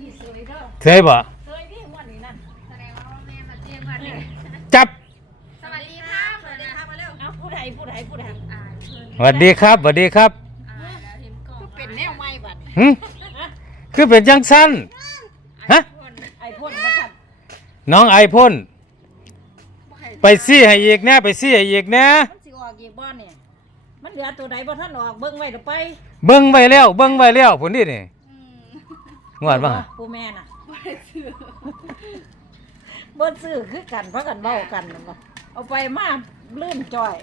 นี้สวยเด้อเคยบ่สวยที่วันนี้นั่นแสดงว่าแม่มาเตรียมวันนี้จับสวัสดีครับสวัสดีครับมาเร็วเอาผู้ใดผู้ใดผู้ใดอ่าเชิญสวัสดีครับสวัสดีครับอ่าแล้วเห็นกล่องเป็นแนวใหม่บัดหึคือเป็นจังสั้นฮะไอ้พ่นมาสั่นน้องไอพ่นไปซี่ให้อีกแน่ไปซี่ให้อีกแน่มันสิออกอีกบ่เนี่ยมันเหลือตัวใดบ่ท่านออกเบิ่งไว้เดี๋ยวไป เบิ่งไว้แล้วเบิ่งไว้แล้วผลนี่นี่ งวดบ้างผู้แม่น่ะบ่ซื้อคือกันเพราะกันเว้ากันนั่นบ่เอาไปมาลื่นจ่อย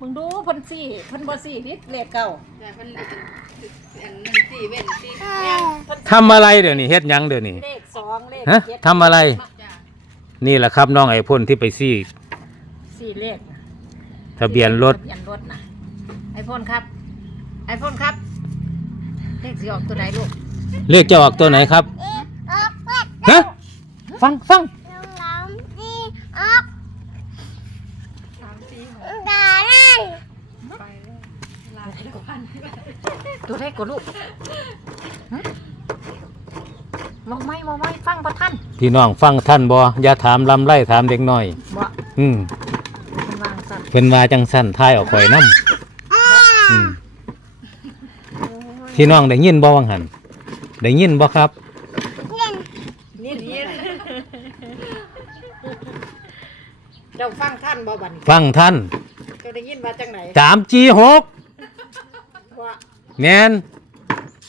มึงดูเพิ่นซี่เพิ่นบ่ซี่นิดเลขเก่าแต่มันอันหนึ่งสี่เว้นสี่แม่นเพิ่นทำอะไรเดี๋ยวนี้เฮ็ดหยังเดี๋ยวนี้เลขสองเลขฮะเจ็ดทำอะไร จ้ะนี่แหละครับน้องไอพ่นที่ไปซี่สี่เลขทะเบียนรถ ทะเบียนรถน่ะไอโฟนครับ ไอโฟนครับ เลขสีออกตัวไหนลูก เลขจะออกตัวไหนครับฮะฟังฟังสามสี่หกตัวเลขกว่าลูกฮะมองไม่มองไม่ฟังประท่านพี่น้องฟังท่านบ่อย่าถามลำไล่ถามเด็กน้อยบ่อืมมันวางสั่นเพิ่นว่าจังสั้นทายเออกข่อยนำอืมพี่น้องได้ยินบ่วังหัน ได้ยินบ่ครับนี่นี่เจ้าฟังท่านบ่บัดนฟังท่านเจ้าได้ยินว่าจังไหนสามจีหกว่าแมน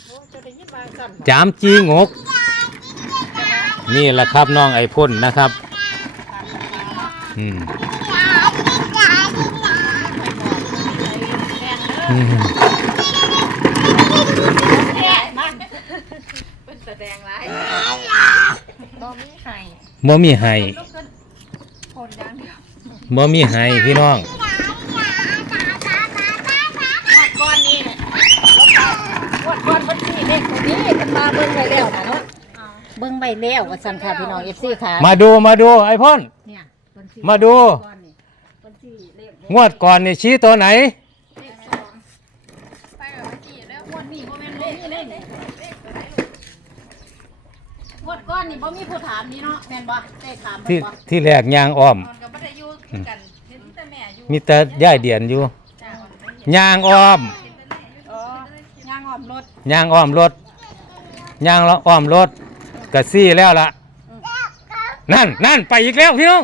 โอ้เจ้าได้ยินว่าสั่นสามจีงก นี่แหละครับน้องไอพ่นนะครับอืมอืมมา เป็นแสดงร้าย บ่มีไห้ บ่มีไห้โคนอย่างเดียวบ่มีไห้พี่น้องงวดก้อนนี้เนี่ยงวดก้อนเพิ่นสิเลขตัวนี้เพิ่นมาเบิ่งไว้แล้วนะเนาะอ่าเบิ่งไว้แล้วว่าสั่นค่ะพี่น้อง FC ค่ะมาดูมาดูไอพ่นเนี่ยเพิ่นสิมาดูก้อนนี่เพิ่นสิเลขงวดก่อนนี่ชี้ตัวไหน เลขสองไปแบบเมื่อกี้แล้ว งวดนี้บ่แม่นบ่มีเลยนี่ง วดก้อนนี่บ่มีผู้ถามนี่เนาะแม่นบ่ได้ถามเพิ่ที่นบ่ที่แรกยางอ้อมนอนกับบัตรยูคือกันเห็นแต่แม่อยู่มีแต่ย่ายเดียนอยู่จ้ะมันไม่ยางอ้อมเห็นแต่แม่อยู่อ๋อย่างอ้อมรถยางอ้อมรถยางอ้อมรถกะซี่แล้วล่ะ นั่นนั่นไปอีกแล้วพี่น้อง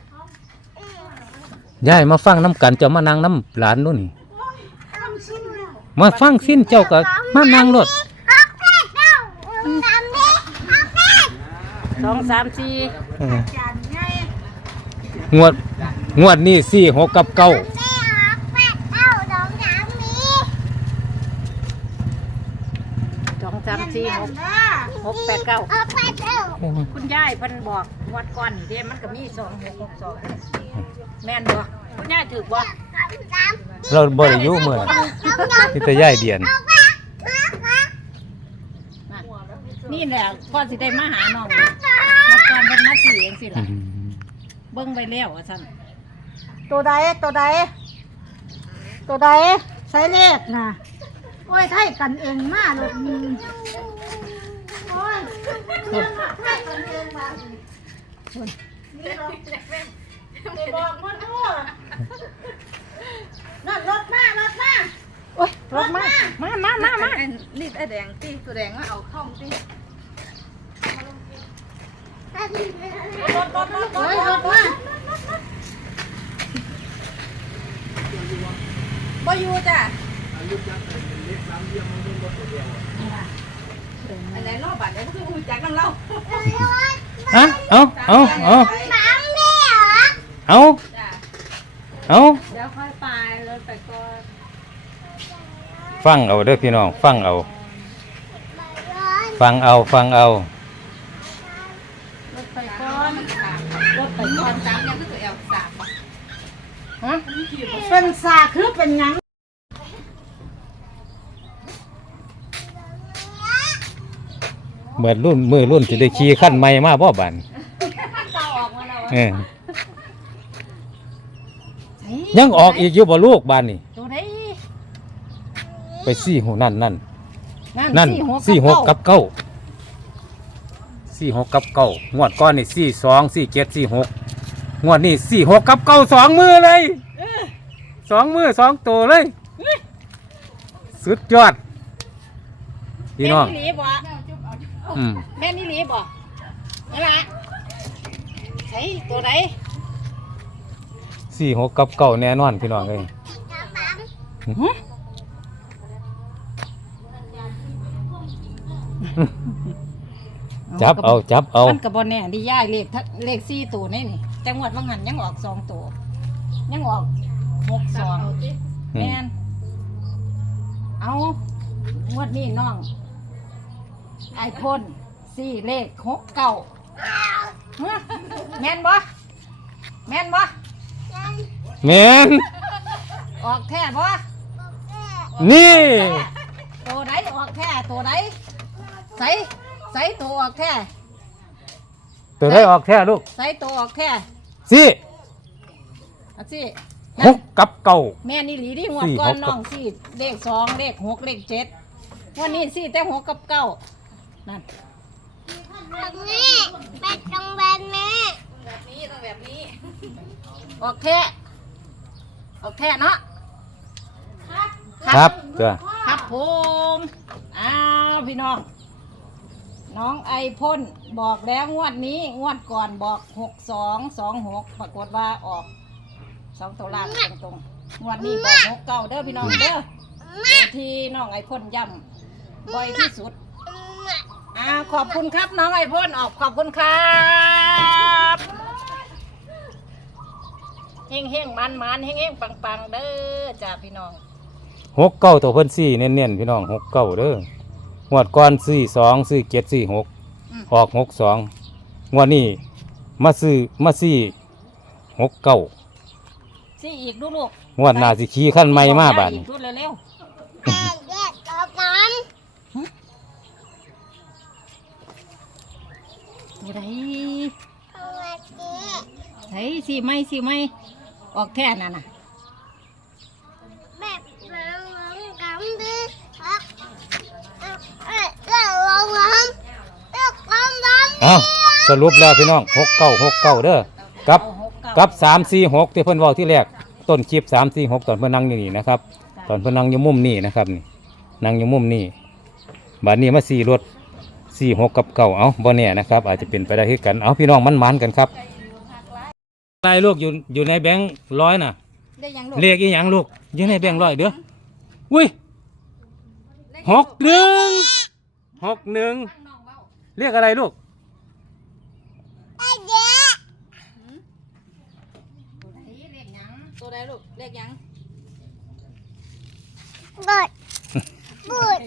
ยายมาฟังน้ำกันเจะมานั่งน้ำหลานนู่นนี่มาฟังสิ้นเจ้าก็มานั่งรถสองสามสี่เอองวดงวดนี้สี่หกกับเก้าสองสามสี่หกหกแปดเก้าคุณยายเพิ่นบอก งวัดก่อนนี่เด้มันก็มีสองหกหกสองแม่นบ่คุณยายถือบ่เราบริยุเมื่อนี่แต่ย่ายเดียนน่ะนี่แหละพ่อสิได้มาหาน้องงวัดก่อนเพิ่นมาสี่เองสิอืล่ะมเบิ่งไปแล้วว่าซั่นตัวใดตัวใดตัวใดใช้เลขนะโอ้ยไทยกันเองมาเลยโอ้ยไทยกันเองมา นี่เราไปบอกมันด้วยนั่นรถมารถมาโอ้ยรถมามามามามานี่ไอแดงตีตัวแดงว่าเอาเข้าตีรถรถรถรถมาบ่อยู่จ้ะอันไหนรอบบัตรเนี่ยก็คือหูจักน้ำเรา ฮะเอาเอาเอาเอาจ้ะเอาเดี๋ยวค่อยไปรถไปก่อนฟังเอาเด้อพี่น้อง ฟังเอา ฟังเอาฟังเอารถไปก่อนรถไปก่อนจ้ายังคือตัวเอลสามฮะเป็นสาคือเป็นหยัง เหมือนรุ่นมือรุ่นที่ได้ขี่ขั้นใหม่มาบ่บันเก่าออกมาแล้วเออยังออกอีกอยู่บ่ลูกบานนี่ตัวใดไปซี่หูนั่นนั่นนั่นซี่สี่หกกับเก้าซี่หกกับเก้างวดก้อนนี่ซี่สองซี่เจ็ดซี่หกงวดนี่ซี่หกกับเก้าสองมือเลยสองมือสองตัวเลย สุดยอดพี่น้องแม่นี่หลีบ่ อืมแม่นี่หลีบ่นั่นล่ะใส่ตัวใดสี่หกกับเก้าแน่นอนพี่น้องเลยหึจับเอาจับเอามันก็บ่แน่ดีย่ายเลขทั้งเลขสี่ตัวนี่นี่จังหวัดบางหันยังออกสองตัวยังออกหกสองอืแม่มนเอางวดนี้น้อง ไอพ่นสี่เลขหกเก้าฮะแม่นบ่แม่นบ่แมนออกแค่บ่นี่ตัวใดออกแค่ตัวใดใส่ใส่ตัวออกแค่ตัวได้ออกแท้ลูกใส่ตัวออกแค่สี่อันสิหกกับเก้าแม่นี่หลีที่งวดสี่ก่อนหกกับน้องสี่เลขสองเลขหกเลขเจ็ดวันนี้สี่แต่หกกับเก้า นั่นแบบนี้ต้องแบบนี้ออกแค่ออกแค่เนาะ ครับจ้ะครับผมอ้าวพี่น้อง น้องไอพ่นบอกแล้วงวดนี้งวดก่อนบอกหกสองสองหกปรากฏว่าออกสองตัวล่างตรงๆงวดนี้บอกหกเก้าเด้อพี่น้องเด้อตัวที่น้องไอพ่นย่ำบ่อยที่สุด อ้าวขอบคุณครับน้องไอพ่นออกขอบคุณครับเฮงเฮงมันมันๆเฮงเฮงปังปังๆเด้อจ้าพี่น้องหกเก้าตัวเพิ่นสี่เน้นๆพี่น้องหกเก้าเด้องวดก่อนสี่สองสี่เจ็ดสี่หกอืมออกหกสองงวดนี้มาซื้อมาสี่หกเก้าสิอีกดูลูกงวดหน้าสิขี่ขั้นใหม่มาบานอีกดูเร็วๆ ตัวใดใส่สิไม่สิไม่ออกแท่นั่นน่ะเอาสรุปแล้วพี่น้องหกเก้าหกเก้าเด้อกับเอาหกเากับสามสี่หกที่เพิ่นเว้าที่แรกต้นคลิปสามสี่หกตอนเพิ่นนั่งอยู่นี่นะครับ ตอนเพิ่นนั่งอยู่มุมนี่นะครับนี่นั่งอยู่มุมนี่บัดนี้มาสี่รถ สี่หกกับเก้าเอาบ่แน่นะครับอาจจะเป็นไปได้คือกันเอาพี่น้องมันมันๆกันครับลายลูกอยู่อยู่ในแบงค์ร้อยน่ะได้ยังลูกเลขอีหยังลูกอยู่ในแบงค์ร้อยเด้ออุ้ยหกหนึ่งหกหนึ่งเรียกอะไรลูกตัวใดลูกเลขยัง Good. Good.